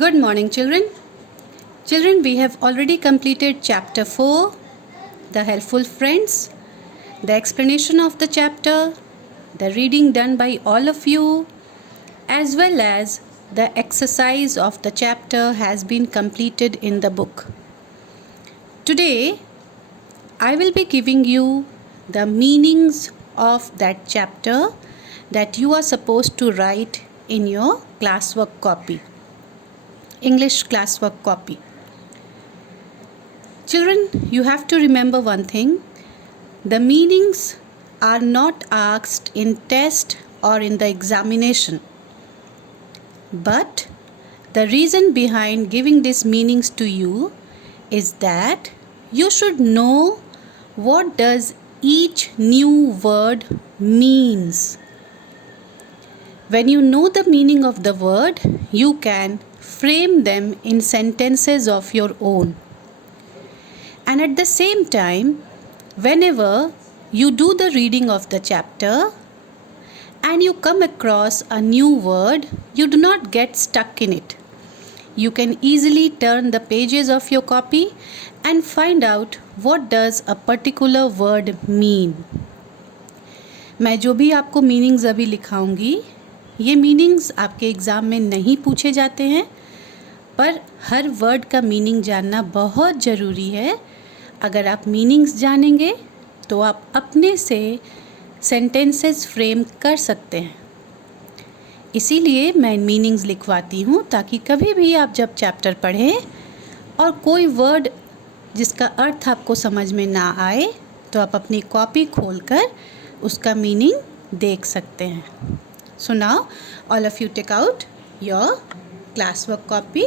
Good morning, children. Children, we have already completed chapter 4, the helpful friends, the explanation of the chapter, the reading done by all of you, as well as the exercise of the chapter has been completed in the book. Today, I will be giving you the meanings of that chapter that you are supposed to write in your classwork copy, English classwork copy. Children, you have to remember one thing. The meanings are not asked in test or in the examination. But the reason behind giving these meanings to you is that you should know what does each new word means. When you know the meaning of the word, you can frame them in sentences of your own. And at the same time, whenever you do the reading of the chapter and you come across a new word, you do not get stuck in it. You can easily turn the pages of your copy and find out what does a particular word mean. मैं जो भी आपको meanings अभी लिखाऊंगी, ये meanings आपके exam में नहीं पूछे जाते हैं, पर हर वर्ड का मीनिंग जानना बहुत ज़रूरी है. अगर आप मीनिंग्स जानेंगे तो आप अपने से सेंटेंसेस फ्रेम कर सकते हैं. इसीलिए मैं मीनिंग्स लिखवाती हूँ ताकि कभी भी आप जब चैप्टर पढ़ें और कोई वर्ड जिसका अर्थ आपको समझ में ना आए तो आप अपनी कॉपी खोलकर उसका मीनिंग देख सकते हैं. So now all of you take out your classwork copy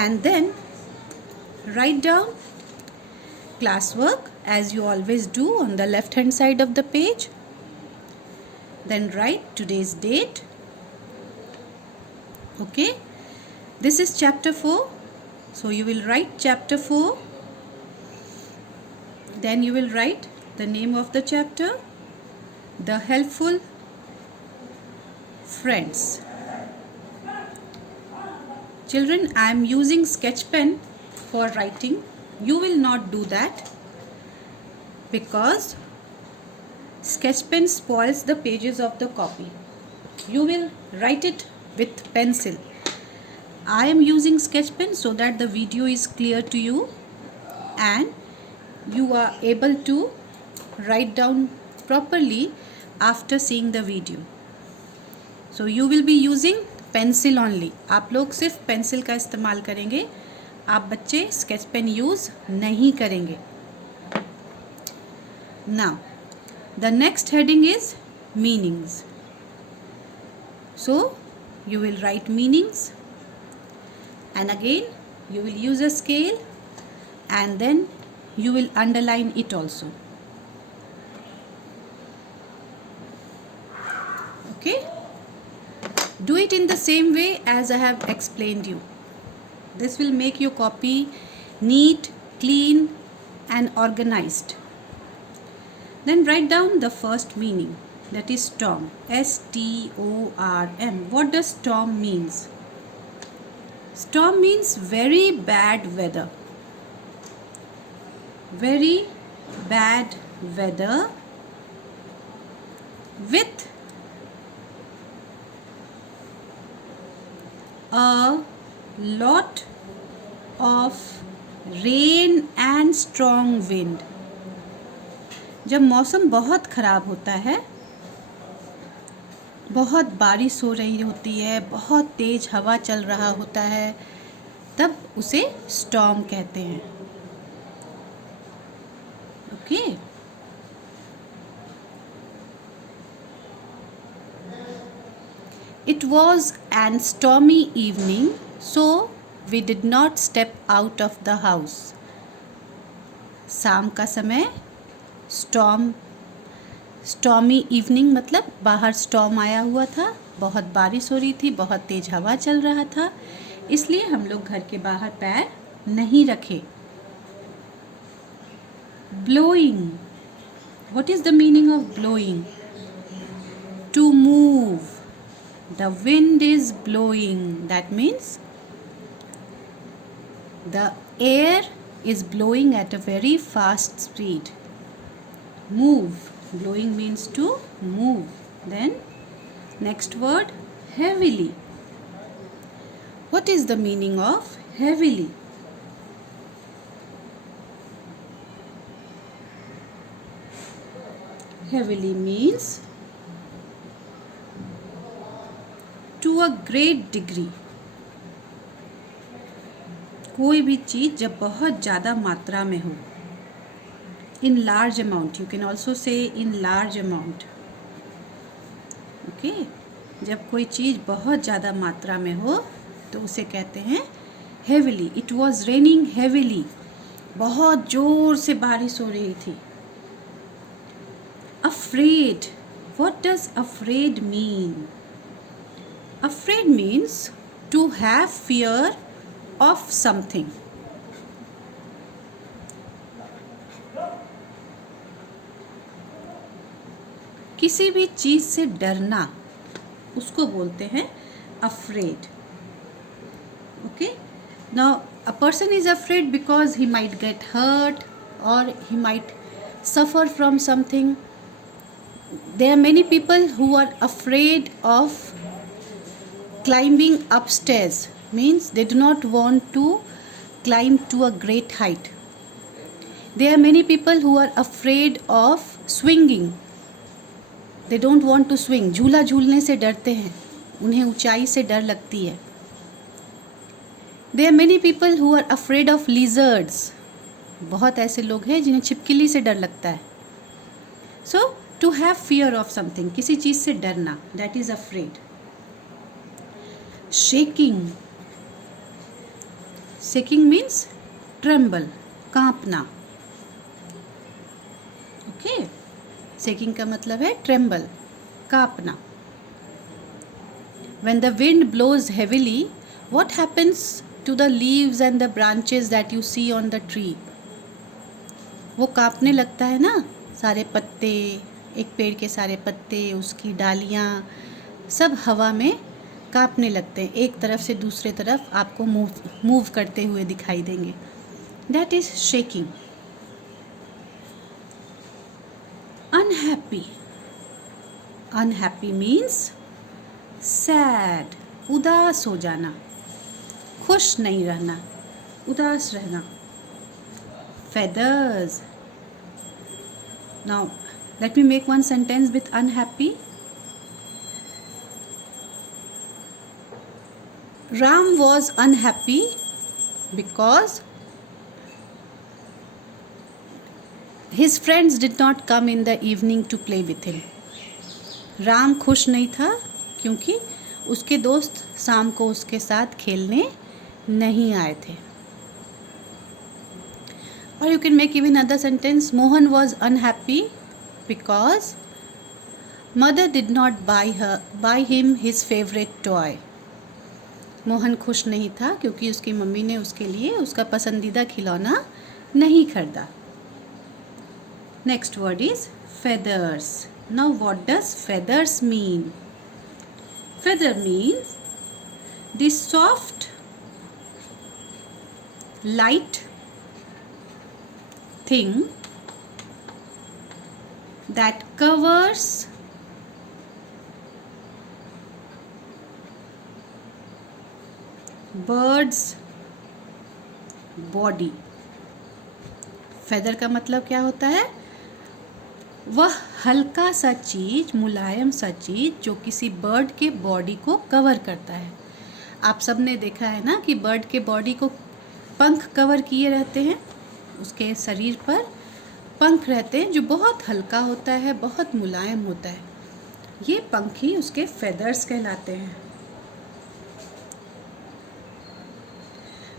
and then write down classwork as you always do on the left hand side of the page. Then write today's date. Okay, this is chapter 4, so you will write chapter 4. Then you will write the name of the chapter, the helpful friends. Children, I am using sketch pen for writing. You will not do that because sketch pen spoils the pages of the copy. You will write it with pencil. I am using sketch pen so that the video is clear to you and you are able to write down properly after seeing the video. So you will be using pencil only. आप लोग सिर्फ pencil का इस्तेमाल करेंगे, आप बच्चे sketch pen use नहीं करेंगे. Now the next heading is meanings. So you will write meanings and again you will use a scale and then you will underline it also. Okay, do it in the same way as I have explained you. This will make your copy neat, clean and organized. Then write down the first meaning, that is storm. S-T-O-R-M. What does storm means? Storm means very bad weather. Very bad weather with a lot of rain and strong wind. जब मौसम बहुत ख़राब होता है, बहुत बारिश हो रही होती है, बहुत तेज़ हवा चल रहा होता है, तब उसे स्टॉर्म कहते हैं. Okay, It was an stormy evening, so we did not step out of the house. शाम का समय, stormy evening मतलब बाहर storm आया हुआ था, बहुत बारिश हो रही थी, बहुत तेज हवा चल रहा था, इसलिए हम लोग घर के बाहर पैर नहीं रखे. Blowing. What is the meaning of blowing? To move. The wind is blowing. That means the air is blowing at a very fast speed. Move. Blowing means to move. Then next word, heavily. What is the meaning of heavily? Heavily means to a great degree. कोई भी चीज़ जब बहुत ज़्यादा मात्रा में हो, in large amount, you can also say in large amount. Okay, जब कोई चीज़ बहुत ज़्यादा मात्रा में हो तो उसे कहते हैं heavily. It was raining heavily. बहुत ज़ोर से बारिश हो रही थी. Afraid. What does afraid mean? Afraid means to have fear of something. किसी भी चीज़ से डरना उसको बोलते हैं afraid. Okay? Now a person is afraid because he might get hurt or he might suffer from something. There are many people who are afraid of climbing upstairs, means they do not want to climb to a great height. There are many people who are afraid of swinging. They don't want to swing. झूला झूलने से डरते हैं, उन्हें ऊंचाई से डर लगती है. There are many people who are afraid of lizards. बहुत ऐसे लोग हैं जिन्हें छिपकली से डर लगता है. So to have fear of something, किसी चीज़ से डरना, that is afraid. Shaking. Shaking means tremble, कांपना. Okay? Shaking का मतलब है tremble, कांपना. When the wind blows heavily, what happens to the leaves and the branches that you see on the tree? वो कांपने लगता है ना, सारे पत्ते, एक पेड़ के सारे पत्ते, उसकी डालियाँ, सब हवा में कांपने लगते हैं. एक तरफ से दूसरे तरफ आपको मूव करते हुए दिखाई देंगे. That is shaking. Unhappy. Unhappy means sad. उदास हो जाना, खुश नहीं रहना, उदास रहना. Feathers. Now let me make one sentence with unhappy. Ram was unhappy because his friends did not come in the evening to play with him. Ram खुश नहीं था क्योंकि उसके दोस्त शाम को उसके साथ खेलने नहीं आए थे. Or you can make even another sentence. Mohan was unhappy because mother did not buy him his favorite toy. Mohan खुश नहीं था क्योंकि उसकी मम्मी ने उसके लिए उसका पसंदीदा खिलौना नहीं खरीदा. Next word is feathers. Now what does feathers mean? Feather means the soft, light thing that covers bird's body. feather का मतलब क्या होता है? वह हल्का सा चीज़, मुलायम सा चीज़ जो किसी बर्ड के बॉडी को कवर करता है. आप सब ने देखा है ना कि बर्ड के बॉडी को पंख कवर किए रहते हैं, उसके शरीर पर पंख रहते हैं जो बहुत हल्का होता है, बहुत मुलायम होता है. ये पंख ही उसके फेदर्स कहलाते हैं.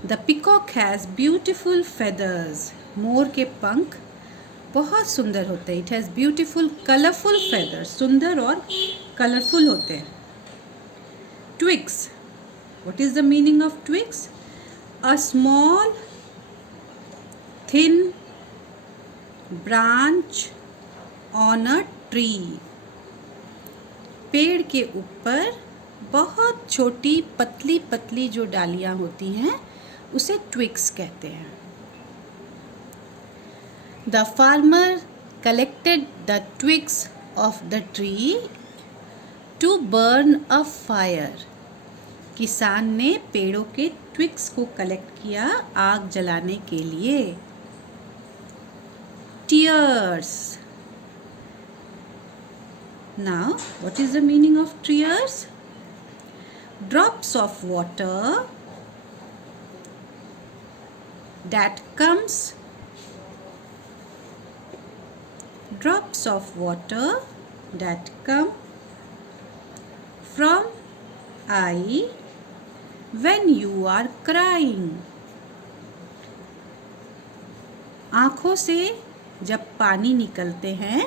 The peacock has beautiful feathers. मोर के पंख बहुत सुंदर होते हैं. It has beautiful colourful feathers. सुंदर और कलरफुल होते हैं. Twigs. What is the meaning of twigs? A small thin branch on a tree. पेड़ के ऊपर बहुत छोटी पतली पतली जो डालियाँ होती हैं उसे ट्विग्स कहते हैं। The farmer collected the twigs of the tree to burn a fire. किसान ने पेड़ों के ट्विग्स को कलेक्ट किया आग जलाने के लिए। Tears. Now what is the meaning of tears? Drops of water that comes drops of water that come from eye when you are crying। आँखों से जब पानी निकलते हैं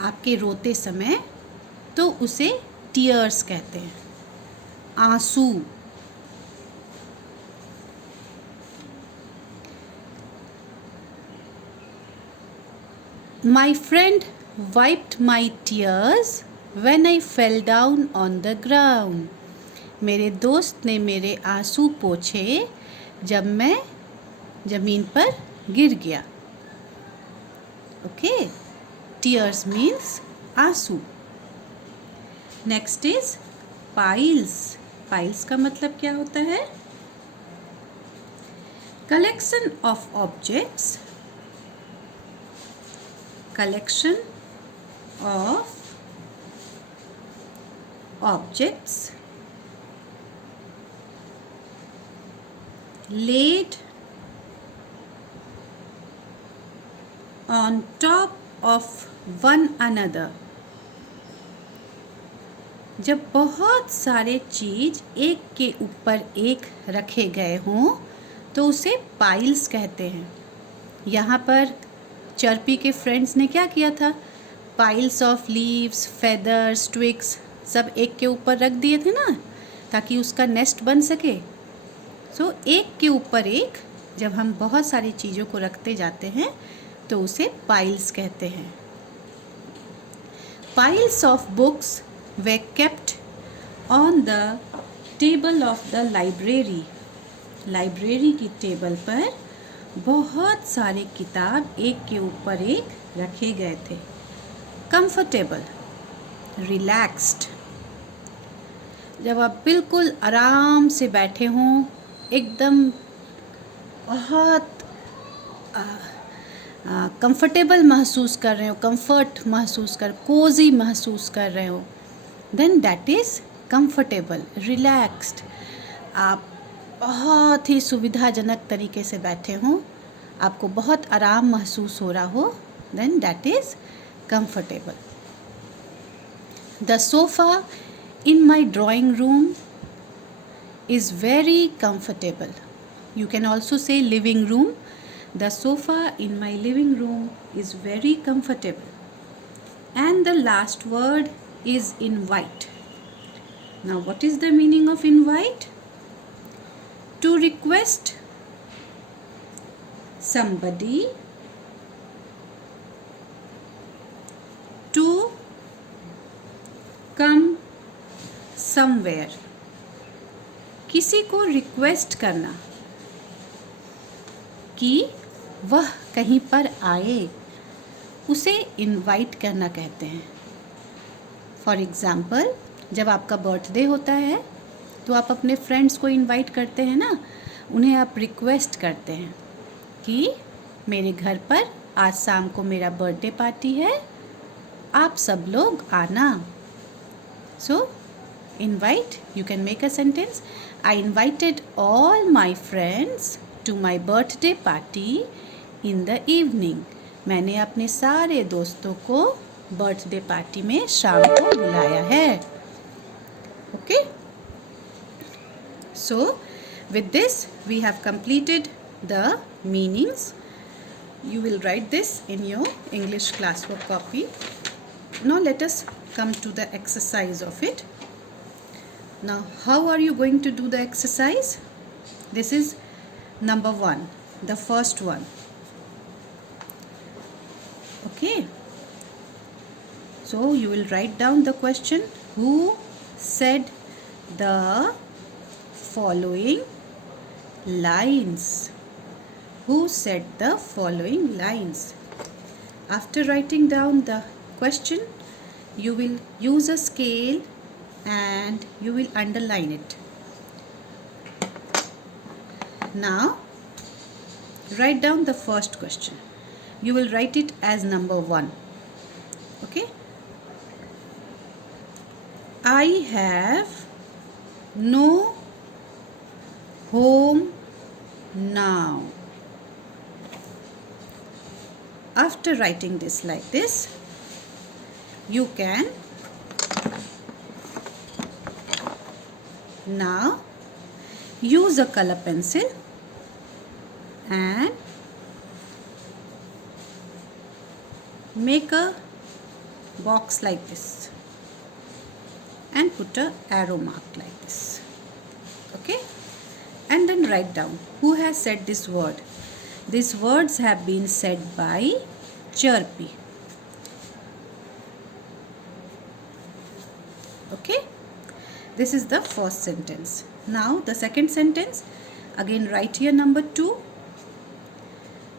आपके रोते समय तो उसे टीयर्स कहते हैं, आंसू। My friend wiped my tears when I fell down on the ground। मेरे दोस्त ने मेरे आंसू पोंछे जब मैं ज़मीन पर गिर गया। ओके, टीयर्स मीन्स आंसू। Next is piles. पाइल्स का मतलब क्या होता है? Collection of objects, collection of objects laid on top of one another। जब बहुत सारे चीज एक के ऊपर एक रखे गए हों तो उसे पाइल्स कहते हैं। यहाँ पर चर्पी के फ्रेंड्स ने क्या किया था? Piles of leaves, feathers, twigs सब एक के ऊपर रख दिए थे ना, ताकि उसका नेस्ट बन सके। सो एक के ऊपर एक जब हम बहुत सारी चीज़ों को रखते जाते हैं तो उसे पाइल्स कहते हैं। Piles of books way kept on the table of the library. Library की टेबल पर बहुत सारे किताब एक के ऊपर एक रखे गए थे। Comfortable, relaxed. जब आप बिल्कुल आराम से बैठे हों, एकदम बहुत कंफर्टेबल महसूस कर रहे हो, कंफर्ट महसूस कर, कोजी महसूस कर रहे हो, then that is comfortable, relaxed. आप बहुत ही सुविधाजनक तरीके से बैठे हों, आपको बहुत आराम महसूस हो रहा हो, then that is comfortable. The sofa in my drawing room is very comfortable. You can also say living room. The sofa in my living room is very comfortable. And the last word is invite. Now what is the meaning of invite? To request somebody to come somewhere। किसी को request करना कि वह कहीं पर आए, उसे invite करना कहते हैं। फॉर एग्ज़ाम्पल, जब आपका बर्थडे होता है तो आप अपने फ्रेंड्स को इनवाइट करते हैं ना, उन्हें आप रिक्वेस्ट करते हैं कि मेरे घर पर आज शाम को मेरा बर्थडे पार्टी है, आप सब लोग आना। So invite, you can make a sentence, I invited all my friends to my birthday party in the evening. मैंने अपने सारे दोस्तों को बर्थडे पार्टी में शाम को बुलाया है। Okay, so with this we have completed the meanings. You will write this in your English classwork copy. Now let us come to the exercise of it. Now how are you going to do the exercise? This is number 1, the first one. Okay, So you will write down the question. Who said the following lines? Who said the following lines? After writing down the question, you will use a scale and you will underline it. Now, write down the first question. You will write it as number 1. Okay? I have no home now. After writing this like this, you can now use a color pencil and make a box like this and put a arrow mark like this. Okay? And then write down who has said this word. These words have been said by Chirpy. Okay? This is the first sentence. Now the second sentence, again write here number 2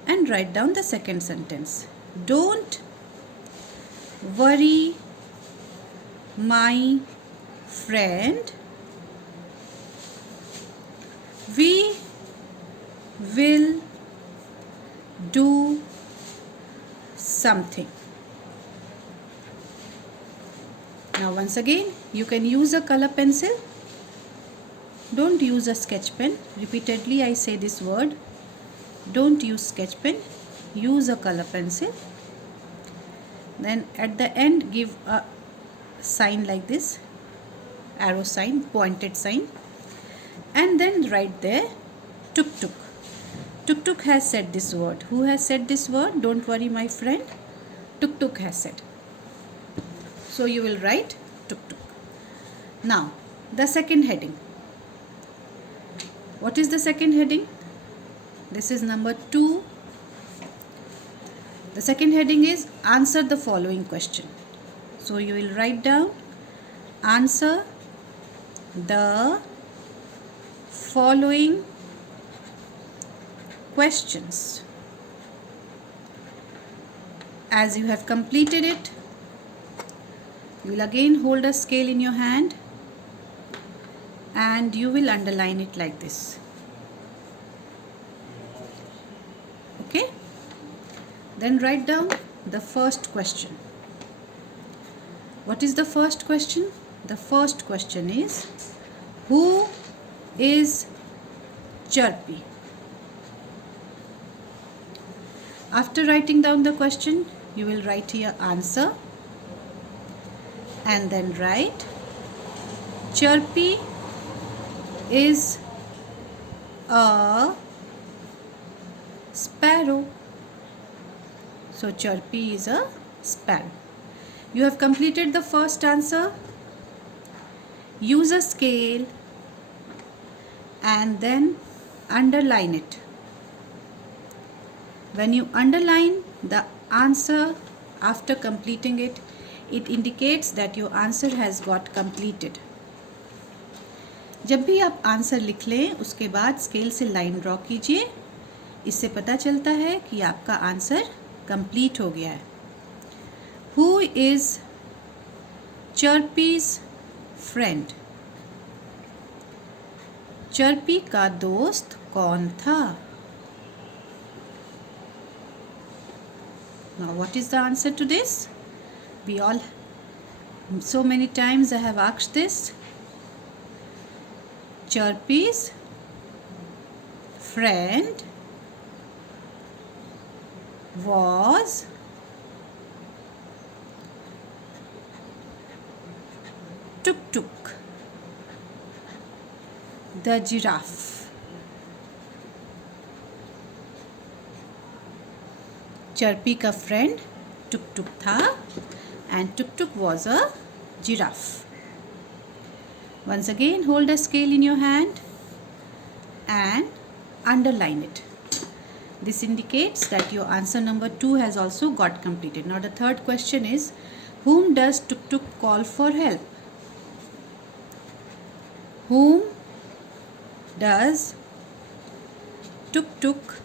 and write down the second sentence. Don't worry, my friend. We will do something. Now once again, you can use a color pencil. Don't use a sketch pen. Repeatedly I say this word. Don't use sketch pen. Use a color pencil. Then at the end give a sign like this. Arrow sign, pointed sign. And then write there tuk tuk. Tuk tuk has said this word. Who has said this word? Don't worry, my friend. Tuk tuk has said. So you will write tuk tuk. Now the second heading. What is the second heading? This is number 2. The second heading is answer the following question. So you will write down answer the following questions. As you have completed it, you will again hold a scale in your hand and you will underline it like this. Okay? Then write down the first question. What is the first question? The first question is, who is Chirpy? After writing down the question, you will write here answer and then write Chirpy is a sparrow. So Chirpy is a sparrow. You have completed the first answer. Use a scale and then underline it. When you underline the answer after completing it, it indicates that your answer has got completed. जब भी आप answer लिख लें उसके बाद scale से line draw कीजिए. इससे पता चलता है कि आपका आंसर कंप्लीट हो गया है. Who is Chirpy's friend? Chirpy का दोस्त कौन था? Now what is the answer to this? We all, so many times I have asked this. Chirpy's friend was Tuk Tuk, the giraffe. Chirpy का friend Tuk Tuk था and Tuk Tuk was a giraffe. Once again, hold a scale in your hand and underline it. This indicates that your answer number 2 has also got completed. Now the third question is, Whom does Tuk Tuk call for help? Whom does Tuk Tuk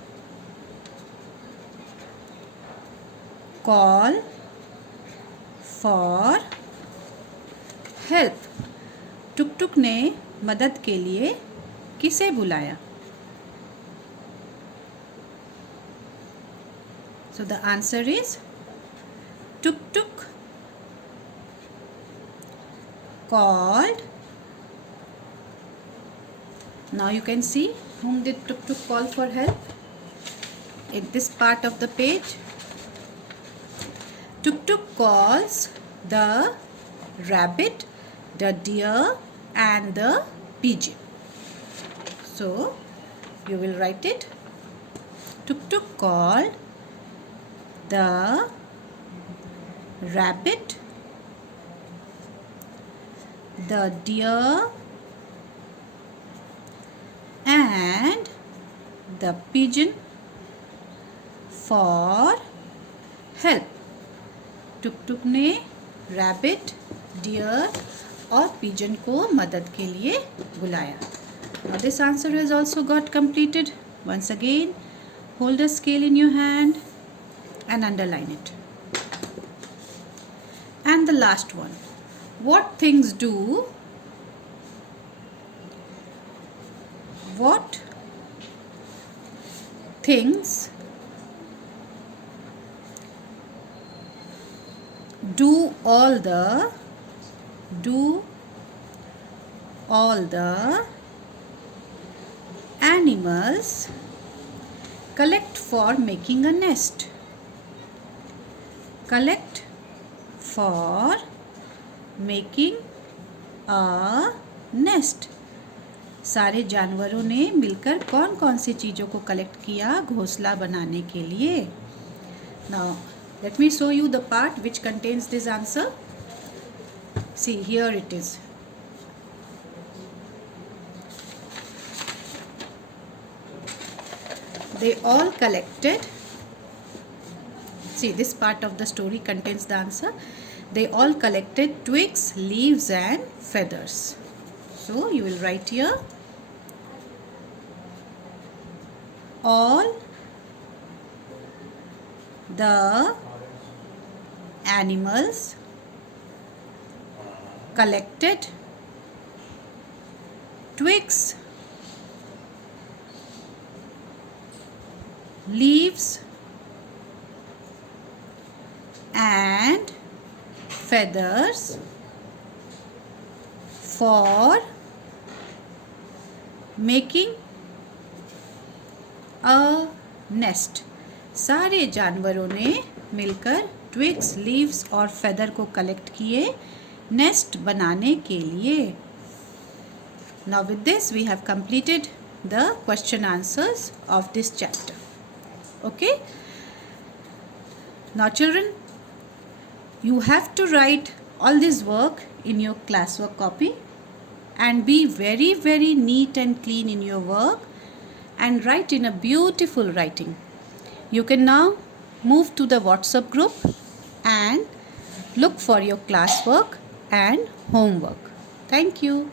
call for help? टुक टुक ने मदद के लिए किसे बुलाया? So the answer is Tuk Tuk called. Now you can see whom did Tuk Tuk call for help in this part of the page. Tuk Tuk calls the rabbit, the deer and the pigeon. So you will write it. Tuk Tuk called the rabbit, the deer and the pigeon for help. टुक टुक ने rabbit, dear और pigeon को मदद के लिए बुलाया. Now this answer has also got completed. Once again, hold a scale in your hand and underline it. And the last one. What things do all the animals collect for making a nest? Collect for making a nest. सारे जानवरों ने मिलकर कौन कौन सी चीज़ों को collect किया घोंसला बनाने के लिए? Now let me show you the part which contains this answer. See, here it is. They all collected. See, this part of the story contains the answer. They all collected twigs, leaves and feathers. So you will write here. All the animals collected twigs, leaves and feathers for making a nest. सारे जानवरों ने मिलकर twigs, leaves और feather को collect किए nest बनाने के लिए. Now with this we have completed the question answers of this chapter. Okay. Now children, you have to write all this work in your classwork copy and be very, very neat and clean in your work and write in a beautiful writing. You can now move to the WhatsApp group and look for your classwork and homework. Thank you.